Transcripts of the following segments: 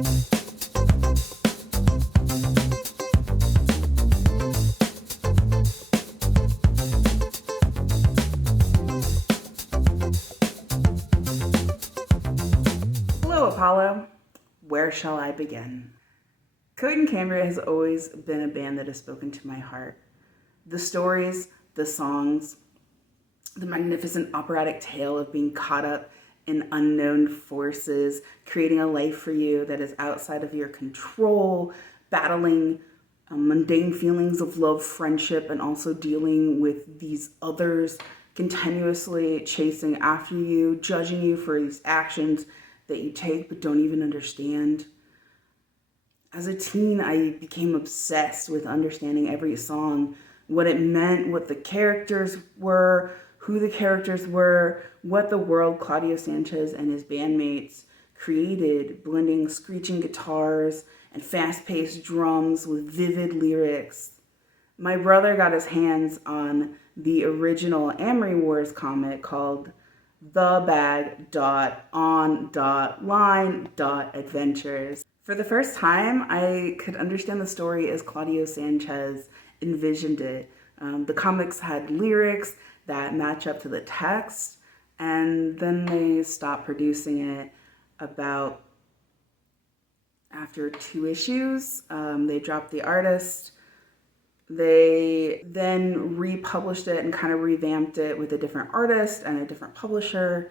Hello, Apollo. Where shall I begin? Coheed and Cambria has always been a band that has spoken to my heart. The stories, the songs, the magnificent operatic tale of being caught up in unknown forces, creating a life for you that is outside of your control, battling mundane feelings of love, friendship, and also dealing with these others continuously chasing after you, judging you for these actions that you take but don't even understand. As a teen, I became obsessed with understanding every song, what it meant, what the characters were, who the characters were, what the world Claudio Sanchez and his bandmates created, blending screeching guitars and fast-paced drums with vivid lyrics. My brother got his hands on the original Amory Wars comic called The Bag.on.line.adventures. For the first time, I could understand the story as Claudio Sanchez envisioned it. The comics had lyrics that match up to the text, and then they stopped producing it about after 2 issues. They dropped the artist. They then republished it and kind of revamped it with a different artist and a different publisher,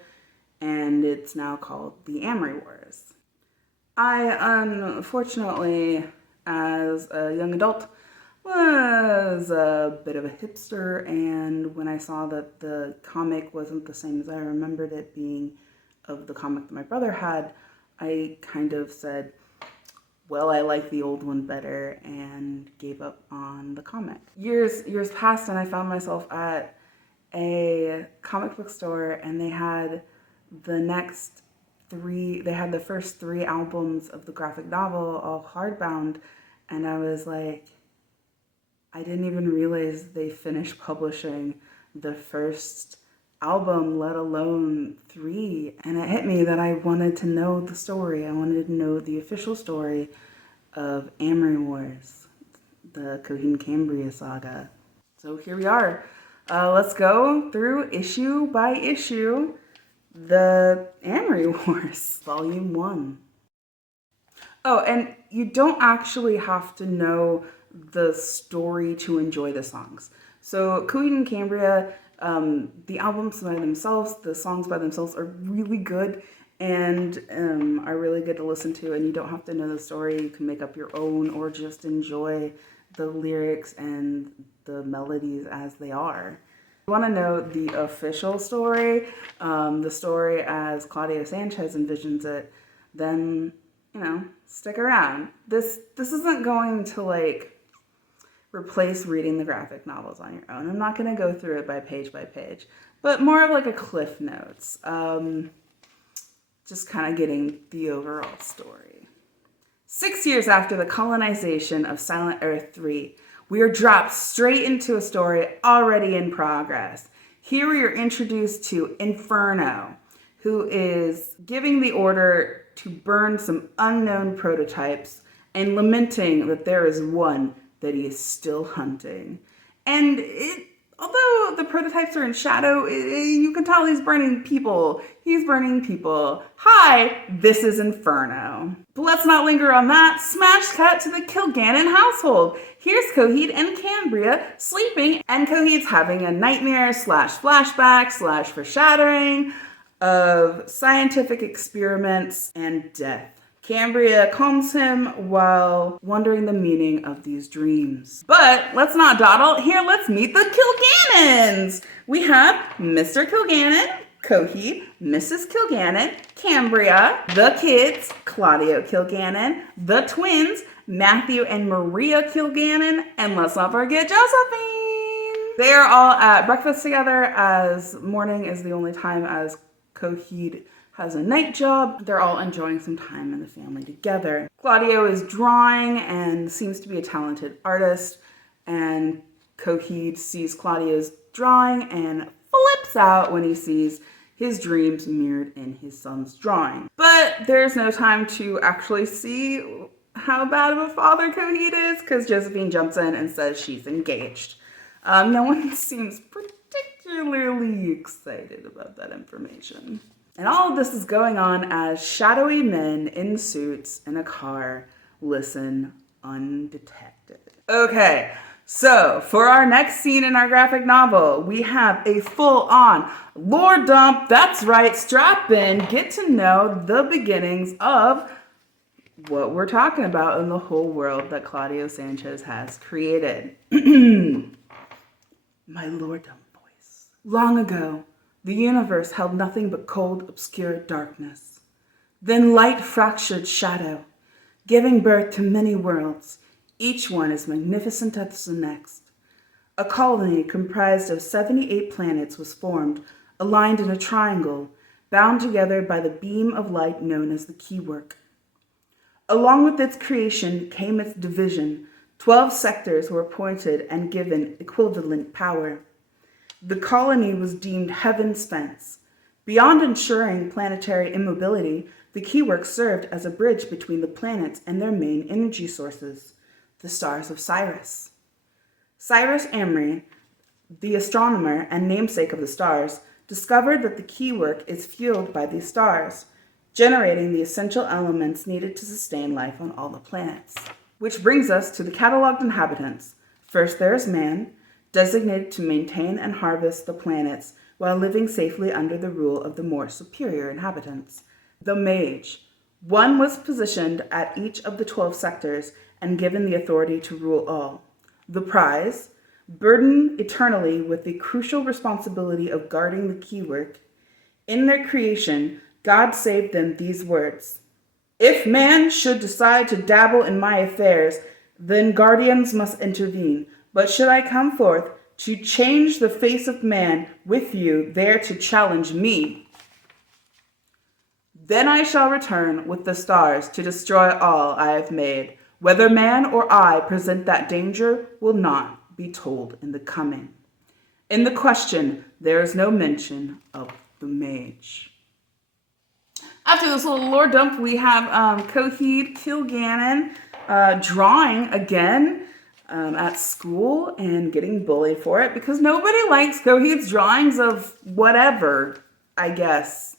and it's now called The Amory Wars. I, unfortunately, as a young adult, was a bit of a hipster, and when I saw that the comic wasn't the same as I remembered it being of the comic that my brother had, I kind of said, well, I like the old one better, and gave up on the comic. Years passed, and I found myself at a comic book store, and they had the first 3 albums of the graphic novel all hardbound, and I was like, I didn't even realize they finished publishing the first album, let alone 3. And it hit me that I wanted to know the story. I wanted to know the official story of Amory Wars, the Coheed and Cambria saga. So here we are. Let's go through issue by issue, the Amory Wars, Volume 1. Oh, and you don't actually have to know the story to enjoy the songs. So Coheed and Cambria, the albums by themselves, the songs by themselves are really good and are really good to listen to, and you don't have to know the story. You can make up your own or just enjoy the lyrics and the melodies as they are. If you want to know the official story, the story as Claudio Sanchez envisions it, then, stick around. This isn't going to, replace reading the graphic novels on your own. I'm not going to go through it by page, but more of a cliff notes. Just kind of getting the overall story. 6 years after the colonization of Silent Earth 3, we are dropped straight into a story already in progress. Here we are introduced to Inferno, who is giving the order to burn some unknown prototypes and lamenting that there is one that he is still hunting. And although the prototypes are in shadow, you can tell he's burning people. He's burning people. Hi, this is Inferno. But let's not linger on that. Smash cut to the Kilgannon household. Here's Coheed and Cambria sleeping, and Coheed's having a nightmare / flashback / foreshadowing of scientific experiments and death. Cambria calms him while wondering the meaning of these dreams. But let's not dawdle. Here, let's meet the Kilgannons. We have Mr. Kilgannon, Coheed, Mrs. Kilgannon, Cambria, the kids, Claudio Kilgannon, the twins, Matthew and Maria Kilgannon, and let's not forget Josephine. They are all at breakfast together, as morning is the only time as Coheed has a night job. They're all enjoying some time in the family together. Claudio is drawing and seems to be a talented artist, and Coheed sees Claudio's drawing and flips out when he sees his dreams mirrored in his son's drawing. But there's no time to actually see how bad of a father Coheed is, because Josephine jumps in and says she's engaged. No one seems particularly excited about that information. And all of this is going on as shadowy men in suits in a car listen undetected. Okay, so for our next scene in our graphic novel, we have a full-on lore dump. That's right, strap in, get to know the beginnings of what we're talking about in the whole world that Claudio Sanchez has created. My lore dump voice. Long ago, the universe held nothing but cold, obscure darkness. Then light fractured shadow, giving birth to many worlds, each one as magnificent as the next. A colony comprised of 78 planets was formed, aligned in a triangle, bound together by the beam of light known as the keywork. Along with its creation came its division. 12 sectors were appointed and given equivalent power. The colony was deemed heaven's fence. Beyond ensuring planetary immobility, the keywork served as a bridge between the planets and their main energy sources, the stars of Sirius. Cyrus Amory, the astronomer and namesake of the stars, discovered that the keywork is fueled by these stars, generating the essential elements needed to sustain life on all the planets. Which brings us to the cataloged inhabitants. First there is man, designated to maintain and harvest the planets while living safely under the rule of the more superior inhabitants. The mage. One was positioned at each of the 12 sectors and given the authority to rule all. The prize, burdened eternally with the crucial responsibility of guarding the keywork. In their creation, God saved them these words: "If man should decide to dabble in my affairs, then guardians must intervene. But should I come forth to change the face of man with you there to challenge me, then I shall return with the stars to destroy all I have made. Whether man or I present that danger will not be told in the coming." In the question, there is no mention of the mage. After this little lore dump, we have Coheed Kilgannon drawing again at school and getting bullied for it because nobody likes Coheed's drawings of whatever, I guess.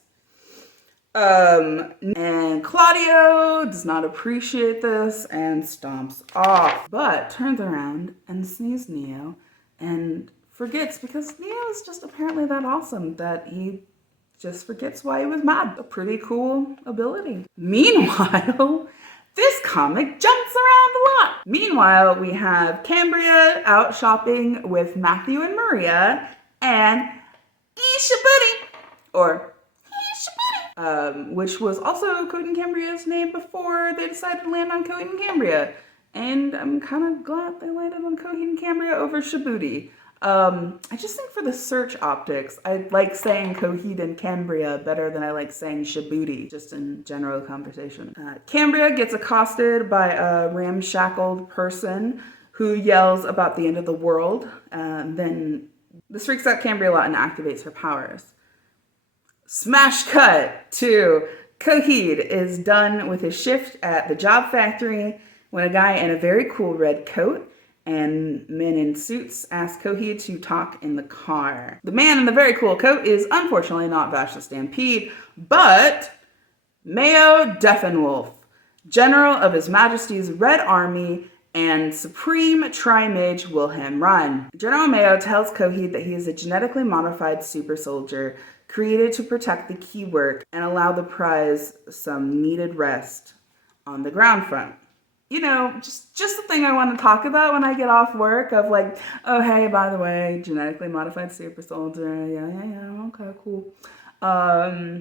And Claudio does not appreciate this and stomps off, but turns around and sees Neo and forgets, because Neo is just apparently that awesome that he just forgets why he was mad. A pretty cool ability. Meanwhile, this comic jumps around a lot. Meanwhile, we have Cambria out shopping with Matthew and Maria and Ishabooty, or Ishabooty, which was also Coheed and Cambria's name before they decided to land on Coheed and Cambria. And I'm kind of glad they landed on Coheed and Cambria over Shabooty. I just think for the search optics, I like saying Coheed and Cambria better than I like saying Shabooty, just in general conversation. Cambria gets accosted by a ramshackled person who yells about the end of the world. Then this freaks out Cambria a lot and activates her powers. Smash cut to Coheed is done with his shift at the job factory when a guy in a very cool red coat and men in suits ask Coheed to talk in the car. The man in the very cool coat is unfortunately not Vash the Stampede, but Mayo Deafenwolf, General of His Majesty's Red Army and Supreme Tri-Mage Wilhelm Run. General Mayo tells Coheed that he is a genetically modified super soldier created to protect the keywork and allow the prize some needed rest on the ground front. You know, just the thing I want to talk about when I get off work of like, oh, hey, by the way, genetically modified super soldier. Yeah, okay, cool.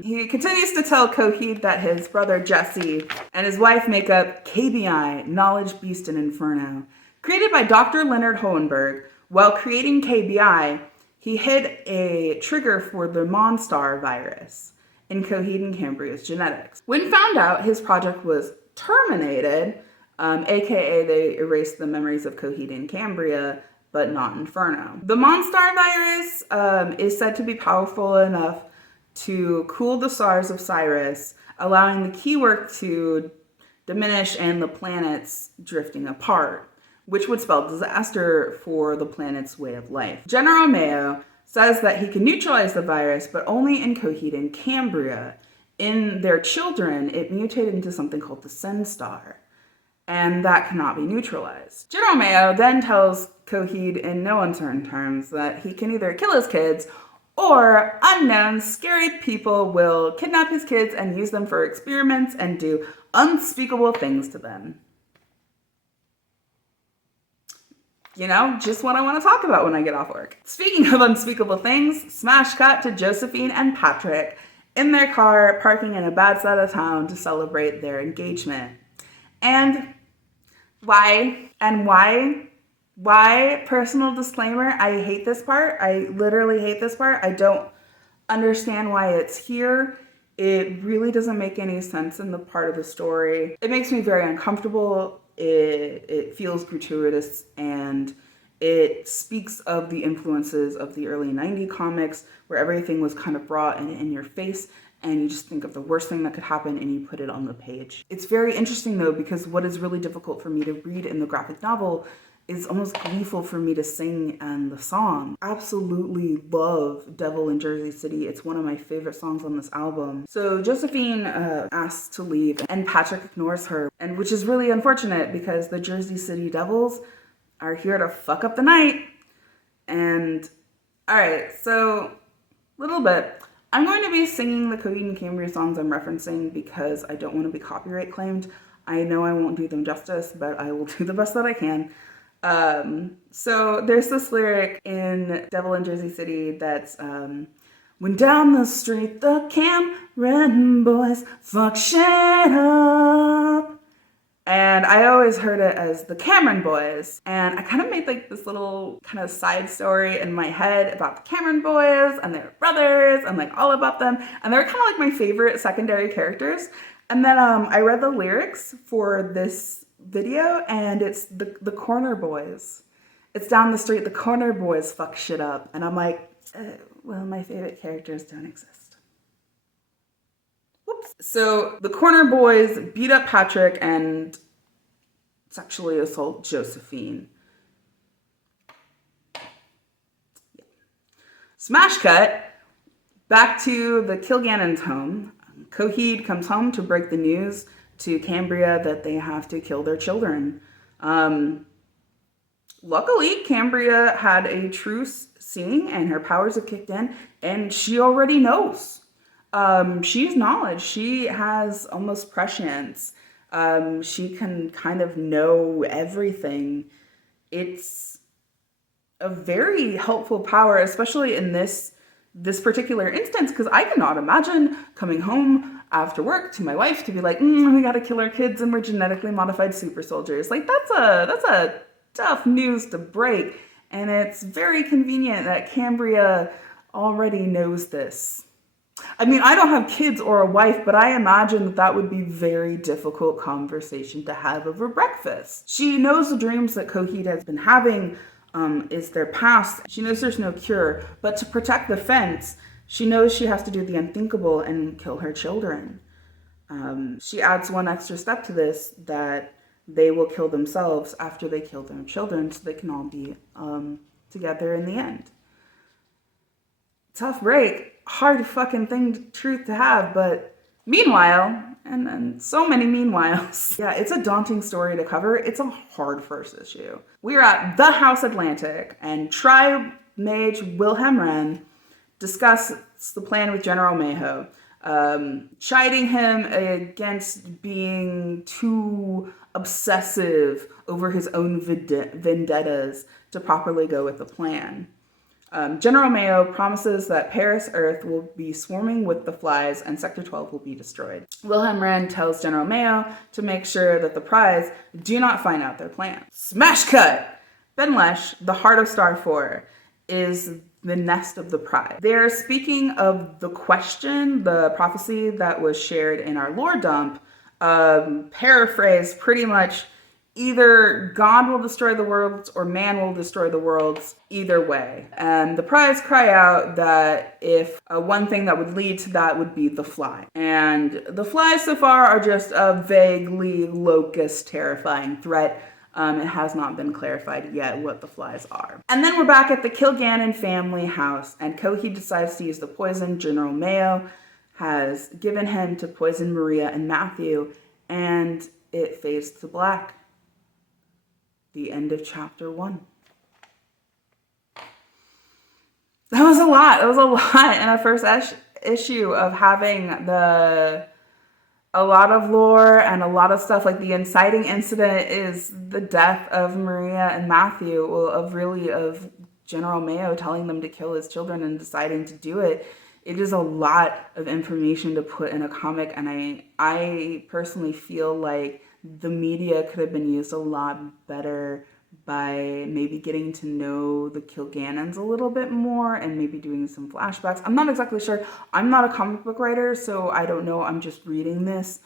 He continues to tell Coheed that his brother Jesse and his wife make up KBI, Knowledge, Beast, and Inferno. Created by Dr. Leonard Hohenberg, while creating KBI, he hid a trigger for the Monstar virus in Coheed and Cambria's genetics. When found out his project was terminated, aka they erased the memories of Coheed and Cambria, but not Inferno. The Monstar virus is said to be powerful enough to cool the stars of Cyrus, allowing the keywork to diminish and the planets drifting apart, which would spell disaster for the planet's way of life. General Mayo says that he can neutralize the virus, but only in Coheed and Cambria. In their children, it mutated into something called the Sen Star, and that cannot be neutralized. General Mayo then tells Coheed in no uncertain terms that he can either kill his kids or unknown, scary people will kidnap his kids and use them for experiments and do unspeakable things to them. You know, just what I want to talk about when I get off work. Speaking of unspeakable things, smash cut to Josephine and Patrick in their car, parking in a bad side of town to celebrate their engagement. And why, personal disclaimer, I hate this part. I literally hate this part. I don't understand why it's here. It really doesn't make any sense in the part of the story. It makes me very uncomfortable. It feels gratuitous, and it speaks of the influences of the early 90s comics where everything was kind of brought in your face, and you just think of the worst thing that could happen and you put it on the page. It's very interesting though, because what is really difficult for me to read in the graphic novel is almost gleeful for me to sing and the song. Absolutely love Devil in Jersey City. It's one of my favorite songs on this album. So Josephine asks to leave and Patrick ignores her, and which is really unfortunate because the Jersey City Devils are here to fuck up the night. And all right, so little bit. I'm going to be singing the Coheed and Cambria songs I'm referencing because I don't want to be copyright claimed. I know I won't do them justice, but I will do the best that I can. So there's this lyric in Devil in Jersey City that's, when down the street the Cameron boys fuck shit up. And I always heard it as the Cameron boys. And I kind of made like this little kind of side story in my head about the Cameron boys and their brothers and like all about them. And they're kind of like my favorite secondary characters. And then I read the lyrics for this video, and it's the corner boys. It's down the street, the corner boys fuck shit up. And I'm like, well, my favorite characters don't exist. Whoops. So the corner boys beat up Patrick and sexually assault Josephine. Yeah. Smash cut back to the Kilgannon's home. Coheed comes home to break the news to Cambria that they have to kill their children. Luckily, Cambria had a truce seeing and her powers have kicked in, and she already knows. She's knowledge. She has almost prescience. She can kind of know everything. It's a very helpful power, especially in this particular instance, because I cannot imagine coming home after work to my wife to be like, we gotta kill our kids and we're genetically modified super soldiers. Like that's a tough news to break. And it's very convenient that Cambria already knows this. I mean, I don't have kids or a wife, but I imagine that would be very difficult conversation to have over breakfast. She knows the dreams that Coheed has been having is their past. She knows there's no cure, but to protect the fence, she knows she has to do the unthinkable and kill her children. She adds one extra step to this, that they will kill themselves after they kill their children so they can all be together in the end. Tough break, hard fucking truth to have, but meanwhile, and so many meanwhiles. Yeah, it's a daunting story to cover. It's a hard first issue. We're at the House Atlantic, and Tribe Mage Wilhelm Wren discusses the plan with General Mayo, chiding him against being too obsessive over his own vendettas to properly go with the plan. General Mayo promises that Paris Earth will be swarming with the flies and Sector 12 will be destroyed. Wilhelm Wren tells General Mayo to make sure that the prize do not find out their plan. Smash cut! Ben Lesh, the heart of Star 4, is the nest of the prize. They're speaking of the question, the prophecy that was shared in our lore dump, paraphrased pretty much either God will destroy the worlds or man will destroy the worlds, either way. And the prize cry out that if one thing that would lead to that would be the fly. And the flies so far are just a vaguely locust terrifying threat. It has not been clarified yet what the flies are. And then we're back at the Kilgannon family house, and Coheed decides to use the poison General Mayo has given him to poison Maria and Matthew, and it fades to black. The end of chapter 1. That was a lot. It was a lot in our first issue of having a lot of lore and a lot of stuff. Like the inciting incident is the death of Maria and Matthew, of General Mayo telling them to kill his children and deciding to do it. It is a lot of information to put in a comic, and I personally feel like the media could have been used a lot better by maybe getting to know the Kilgannons a little bit more and maybe doing some flashbacks. I'm not exactly sure. I'm not a comic book writer, so I don't know. I'm just reading this.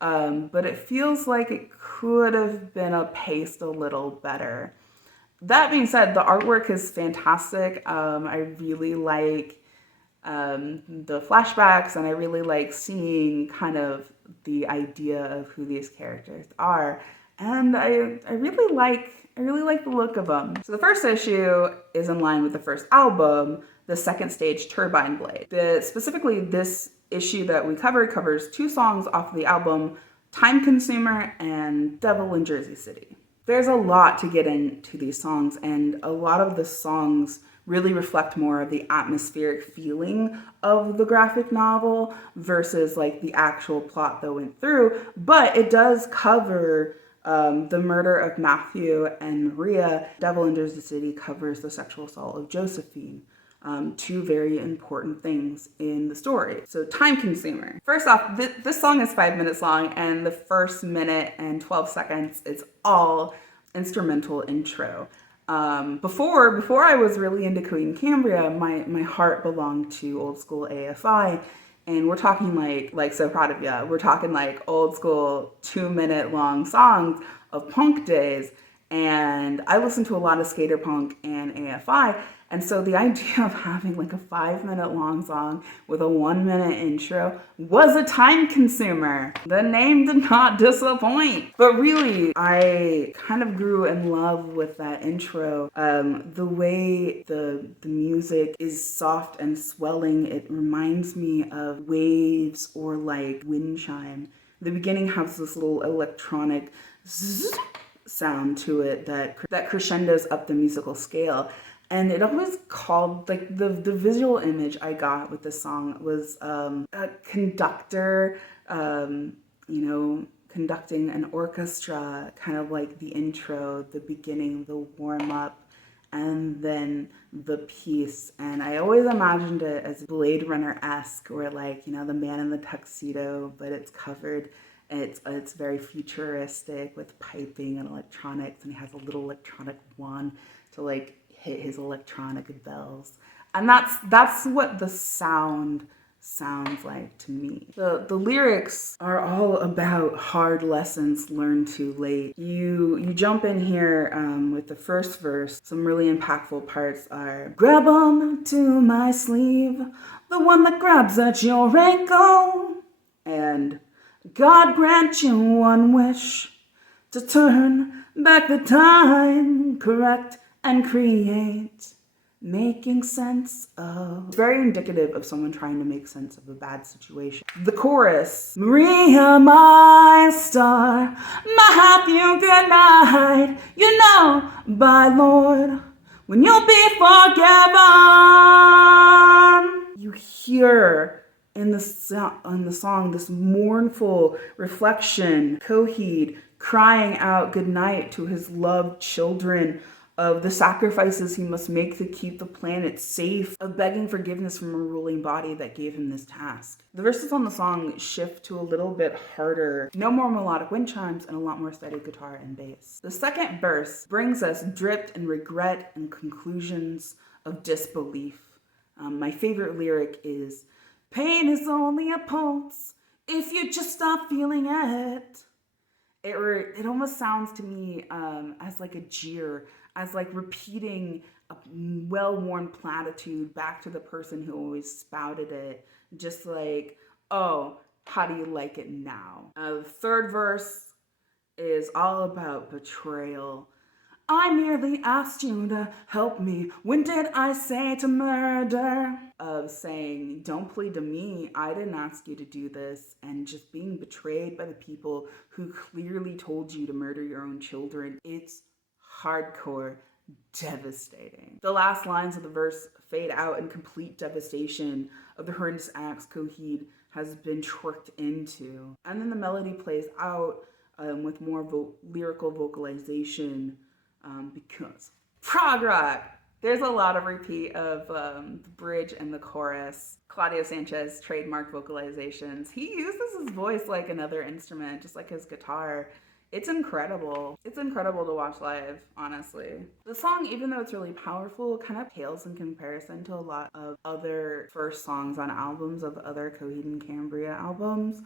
But it feels like it could have been paced a little better. That being said, the artwork is fantastic. I really like the flashbacks, and I really like seeing kind of the idea of who these characters are, and I really like the look of them. So the first issue is in line with the first album, the second Stage Turbine Blade. Specifically, this issue that we covers 2 songs off of the album, Time Consumer and Devil in Jersey City. There's a lot to get into these songs, and a lot of the songs really reflect more of the atmospheric feeling of the graphic novel versus like the actual plot that went through. But it does cover the murder of Matthew and Maria. Devil in Jersey City covers the sexual assault of Josephine. 2 very important things in the story. So Time Consumer. First off, this song is 5 minutes long, and the first minute and 12 seconds is all instrumental intro. Before I was really into Queen Cambria, my heart belonged to old school AFI, and we're talking like So Proud of Ya. We're talking like old school 2-minute long songs of punk days, and I listened to a lot of skater punk and AFI. And so the idea of having like a 5-minute long song with a 1-minute intro was a time consumer. The name did not disappoint. But really, I kind of grew in love with that intro. The way the music is soft and swelling, it reminds me of waves or like wind chime. The beginning has this little electronic zzz sound to it that crescendos up the musical scale. And it always called, like, the visual image I got with this song was a conductor, conducting an orchestra, kind of like the intro, the beginning, the warm-up, and then the piece. And I always imagined it as Blade Runner-esque, where, like, the man in the tuxedo, but it's covered. It's very futuristic with piping and electronics, and he has a little electronic wand to, like, hit his electronic bells. And that's what the sound sounds like to me. The lyrics are all about hard lessons learned too late. You jump in here with the first verse. Some really impactful parts are, grab on to my sleeve, the one that grabs at your ankle, and God grant you one wish to turn back the time, correct and create, making sense of. It's very indicative of someone trying to make sense of a bad situation. The chorus, Maria, my star, my happy good night, by Lord, when you'll be forgiven. You hear in the song this mournful reflection, Coheed crying out goodnight to his loved children, of the sacrifices he must make to keep the planet safe, of begging forgiveness from a ruling body that gave him this task. The verses on the song shift to a little bit harder, no more melodic wind chimes, and a lot more steady guitar and bass. The second verse brings us dripped in regret and conclusions of disbelief. My favorite lyric is, pain is only a pulse if you just stop feeling it. It almost sounds to me as like a jeer, as like repeating a well-worn platitude back to the person who always spouted it, just like, oh, how do you like it now? The third verse is all about betrayal. I merely asked you to help me. When did I say to murder? Of saying, don't plead to me. I didn't ask you to do this. And just being betrayed by the people who clearly told you to murder your own children. It's hardcore, devastating. The last lines of the verse fade out in complete devastation of the horrendous acts Coheed has been tricked into. And then the melody plays out with more lyrical vocalization. Because prog rock, there's a lot of repeat of the bridge and the chorus. Claudio Sanchez trademark vocalizations. He uses his voice like another instrument, just like his guitar. It's incredible. It's incredible to watch live, honestly. The song, even though it's really powerful, kind of pales in comparison to a lot of other first songs on albums of other Coheed and Cambria albums.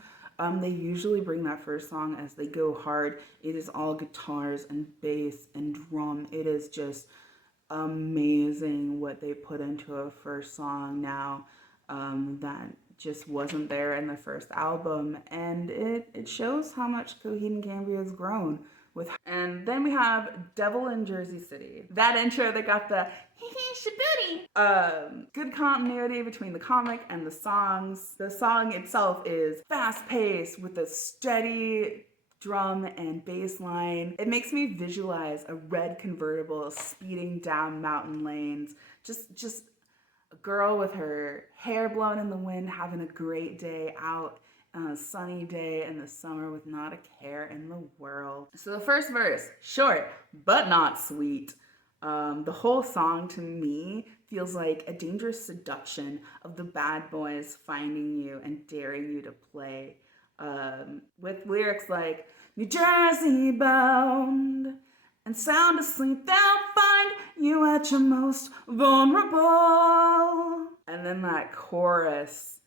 They usually bring that first song as they go hard. It is all guitars and bass and drum. It is just amazing what they put into a first song now that just wasn't there in the first album. And it shows how much Coheed and Cambria has grown. And then we have Devil in Jersey City. That intro that got the hee-hee shabooty. Good continuity between the comic and the songs. The song itself is fast-paced with a steady drum and bass line. It makes me visualize a red convertible speeding down mountain lanes. Just a girl with her hair blown in the wind having a great day out on a sunny day in the summer with not a care in the world. So the first verse, short but not sweet. The whole song to me feels like a dangerous seduction of the bad boys finding you and daring you to play. With lyrics like, New Jersey bound and sound asleep, they'll find you at your most vulnerable. And then that chorus,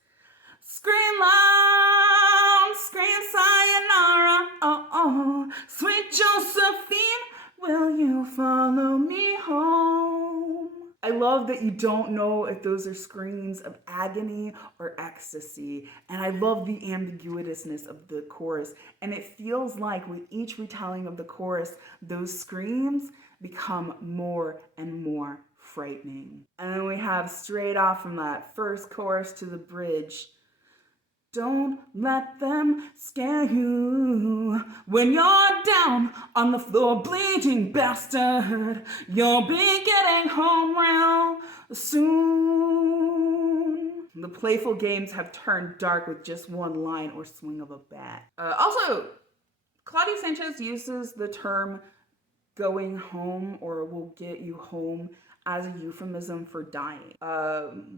scream loud, scream sayonara, oh, oh. Sweet Josephine, will you follow me home? I love that you don't know if those are screams of agony or ecstasy. And I love the ambiguousness of the chorus. And it feels like with each retelling of the chorus, those screams become more and more frightening. And then we have straight off from that first chorus to the bridge, don't let them scare you. When you're down on the floor bleeding, bastard, you'll be getting home real soon. The playful games have turned dark with just one line or swing of a bat. Also, Claudio Sanchez uses the term going home or will get you home as a euphemism for dying.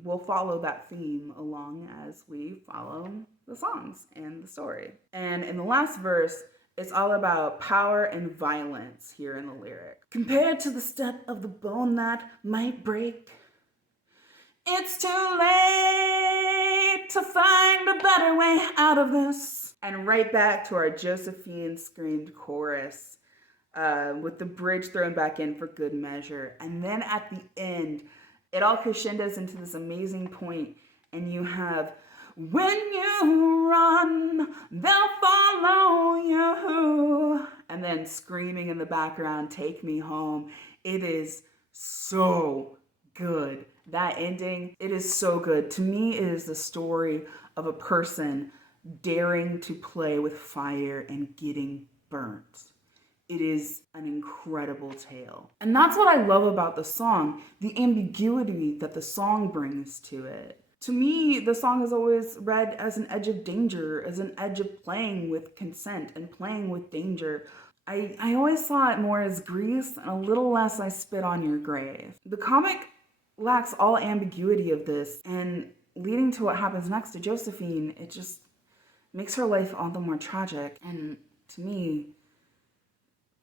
We'll follow that theme along as we follow the songs and the story. And in the last verse, it's all about power and violence here in the lyric. Compared to the step of the bone that might break, it's too late to find a better way out of this. And right back to our Josephine screamed chorus. With the bridge thrown back in for good measure. And then at the end, it all crescendos into this amazing point, and you have, when you run, they'll follow you. And then screaming in the background, take me home. It is so good. That ending, it is so good. To me, it is the story of a person daring to play with fire and getting burnt. It is an incredible tale. And that's what I love about the song, the ambiguity that the song brings to it. To me, the song is always read as an edge of danger, as an edge of playing with consent and playing with danger. I always saw it more as Grease and a little less I Spit on Your Grave. The comic lacks all ambiguity of this, and leading to what happens next to Josephine, it just makes her life all the more tragic. And to me,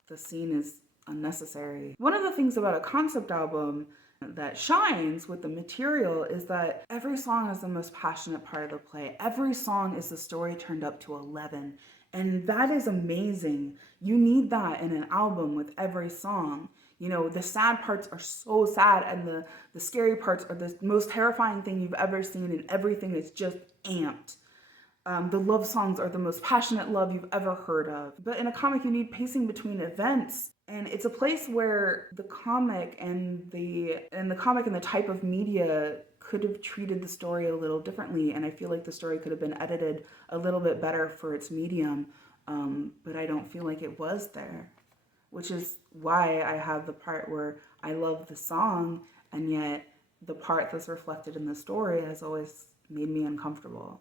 the scene is unnecessary. One of the things about a concept album that shines with the material is that every song is the most passionate part of the play. Every song is the story turned up to 11. And that is amazing. You need that in an album with every song. You know, the sad parts are so sad, and the scary parts are the most terrifying thing you've ever seen, and everything is just amped. The love songs are the most passionate love you've ever heard of. But in a comic, you need pacing between events. And it's a place where the comic and the type of media could have treated the story a little differently. And I feel like the story could have been edited a little bit better for its medium. But I don't feel like it was there, which is why I have the part where I love the song, and yet the part that's reflected in the story has always made me uncomfortable.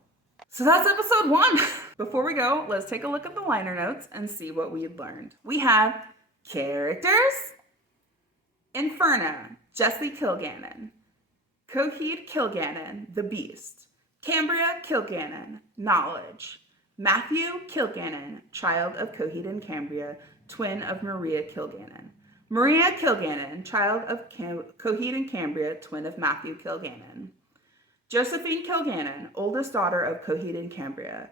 So that's episode 1. Before we go, let's take a look at the liner notes and see what we had learned. We have characters: Inferno, Jesse Kilgannon; Coheed Kilgannon, the Beast; Cambria Kilgannon, Knowledge; Matthew Kilgannon, child of Coheed and Cambria, twin of Maria Kilgannon; Maria Kilgannon, child of Coheed and Cambria, twin of Matthew Kilgannon; Josephine Kilgannon, oldest daughter of Coheed and Cambria;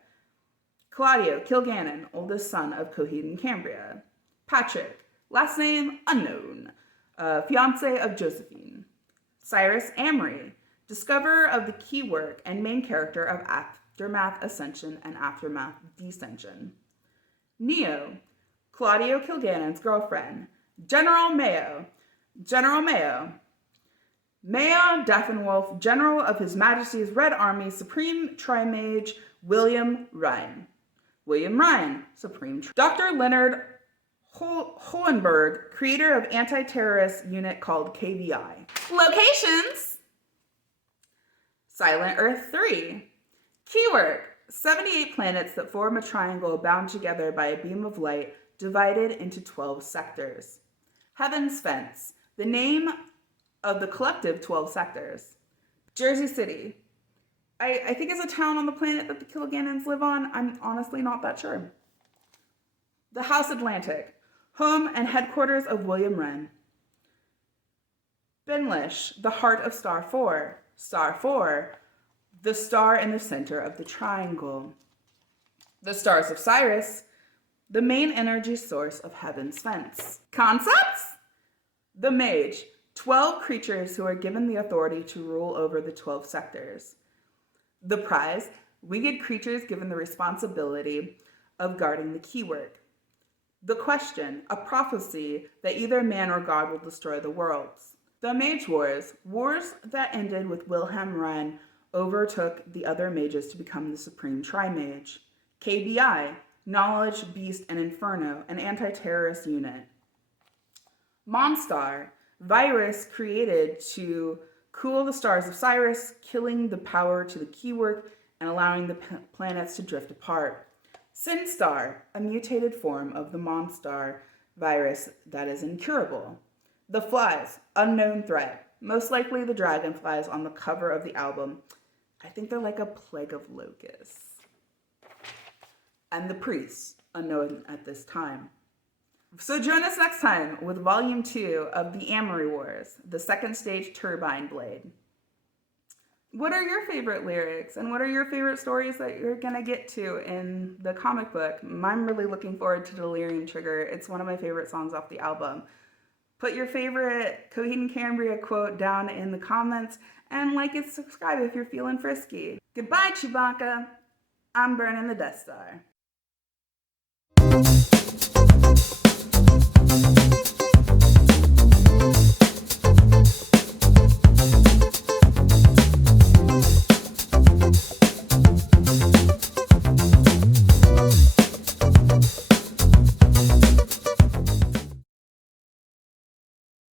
Claudio Kilgannon, oldest son of Coheed and Cambria; Patrick, last name unknown, fiance of Josephine; Cyrus Amory, discoverer of the key work and main character of Aftermath Ascension and Aftermath Descension; Neo, Claudio Kilgannon's girlfriend; General Mayo, Mayo Daffenwolf, General of His Majesty's Red Army, Supreme Tri-Mage William Ryan, Supreme Dr. Leonard Hohenberg, creator of anti-terrorist unit called KVI. Locations: Silent Earth 3. Keyword: 78 planets that form a triangle bound together by a beam of light divided into 12 sectors. Heaven's Fence, the name of the collective 12 sectors. Jersey City, I think it's a town on the planet that the Kilgannons live on. I'm honestly not that sure. The House Atlantic, home and headquarters of William Wren. Benlish, the heart of Star 4. Star 4, the star in the center of the triangle. The Stars of Sirius, the main energy source of Heaven's Fence. Concepts: the Mage, 12 creatures who are given the authority to rule over the 12 sectors. The prize: winged creatures given the responsibility of guarding the keywork. The question: a prophecy that either man or God will destroy the worlds. The Mage Wars, wars that ended with Wilhelm Wren overtook the other mages to become the Supreme Tri-Mage. KBI, Knowledge, Beast, and Inferno, an anti-terrorist unit. Monstar, virus created to cool the stars of Sirius, killing the power to the keywork and allowing the planets to drift apart. Sinstar, a mutated form of the Monstar virus that is incurable. The Flies, unknown threat, most likely the dragonflies on the cover of the album. I think they're like a plague of locusts. And the Priests, unknown at this time. So join us next time with Volume 2 of the Amory Wars, the second Stage Turbine Blade. What are your favorite lyrics, and what are your favorite stories that you're going to get to in the comic book? I'm really looking forward to Delirium Trigger. It's one of my favorite songs off the album. Put your favorite Coheed and Cambria quote down in the comments, and like and subscribe if you're feeling frisky. Goodbye, Chewbacca. I'm burning the Death Star.